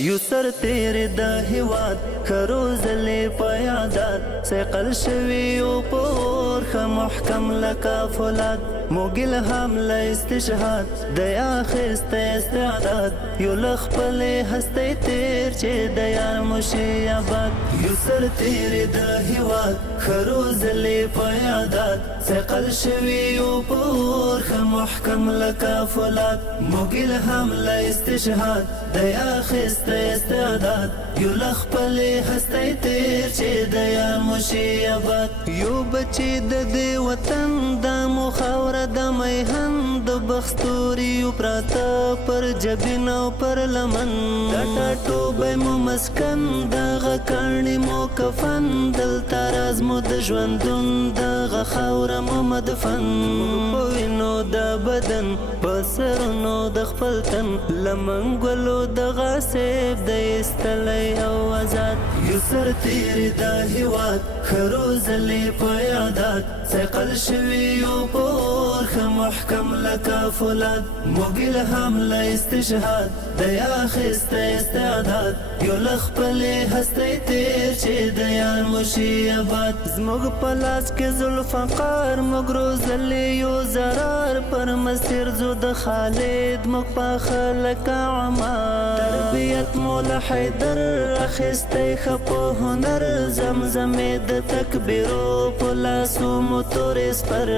یو سر تیر د هیواد خروزلی په یادات سیقل شوی او پور خ محکم لکا فولاد موګل حمله استشهاد د اخست استعداد یو لخپل هستی تیر چې د یار مشي آباد یو سر تیر د هیواد خروزلی په یادات سیقل شوی او پور خ محکم لکا فولاد موګل حمله استشهاد د اخست استعداد یو لخپل هستی تیر چې د یار مشي آباد یو بچی د دې وطن د مخاور د میهن د بختوري پراته پر جبین او پر لمن د ټاټو به مو مسکن د غکړنی مو کفن دلته راز مو د ژوندون د غخاور مو مدفن وینو د بدن بسرونو د خپل تن لمنګلو د غاسب د استلی او آزاد یو سر تیر د هیواد خروزلی په یادات سیقل شوی او پور خ محکم لکا فولاد موګل حمله استشهاد د اخست استعداد یو لخپل هستی تیر چې د یار مشي آباد زموږ په لاس کې ذوالفقار موږ روزلی یو زرار پر مسیر زو د خالد موږ په خلک عمار تربیت مولا حیدر اخستی خپو هنر زمزمې د تکبیرو په لاسو موتور سپر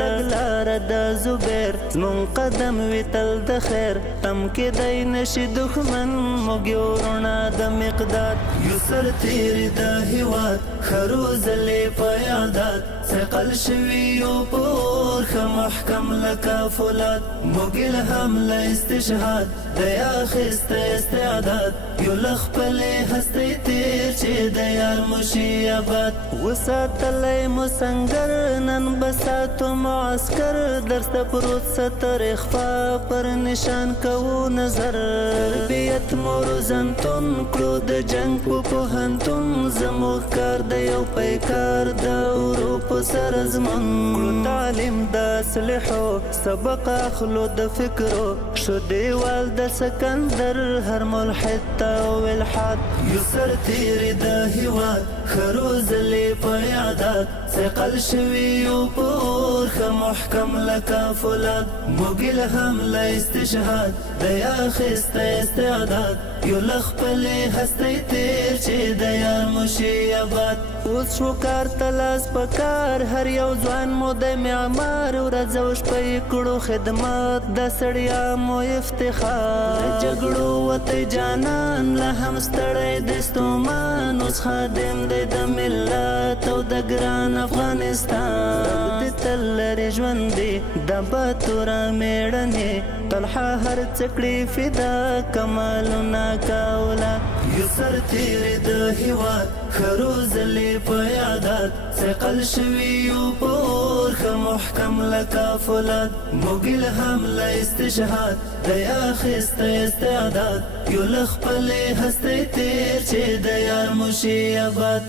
تګلار د زبیر زمون قدم وی تل د خیر تم کې دای نشي دښمن موږ ورونه د مقدار یو سر تیر د هیواد خروزلی په یادات سیقل شوی او پور خ محکم لکا فولاد موګل حمله استشهاد د اخست استعداد یو لخپل هستی تیر چې د یار مشي آباد وساتلی مسنګر نن بساتو معسکر درسته پروت ستر اخفا پر نشان کوو نظر تربیت مورزنتون کړو د جنگ په پوهنتون زموږ کار د یو پیکار د اروپ سر زمون کړو تعلیم د اصلحو سبق اخلو د فکرو شو دیوال د سکندر هر ملحد ته الحاد یو سر تیر د هیواد خروزلی په یادات سیقل شوی او پور خ محکم لکا فولاد موګل حمله استشهاد د اخست استعداد یو لخپل هستی تیر چې د یار مشي آباد اوس شو کار تلاس پکار هر یو ځوان مو د معمار ورځ او شپه کړو خدمات د سړیا مو افتخار جګړو وته جانان له هم ستړی د ستومان اوس خادم د ملت او د ګران افغانستان د تل لري ژوندې د باتورا میړنې طلحه هر څکړي فدا کمالونه کاوله یو سر تیر د هیواد خروزلی په یادات سیقل شوی او پور خ محکم لکا فولاد موګل حمله استشهاد د اخست استعداد یو لخپل هستی تیر چې د یار مشي آباد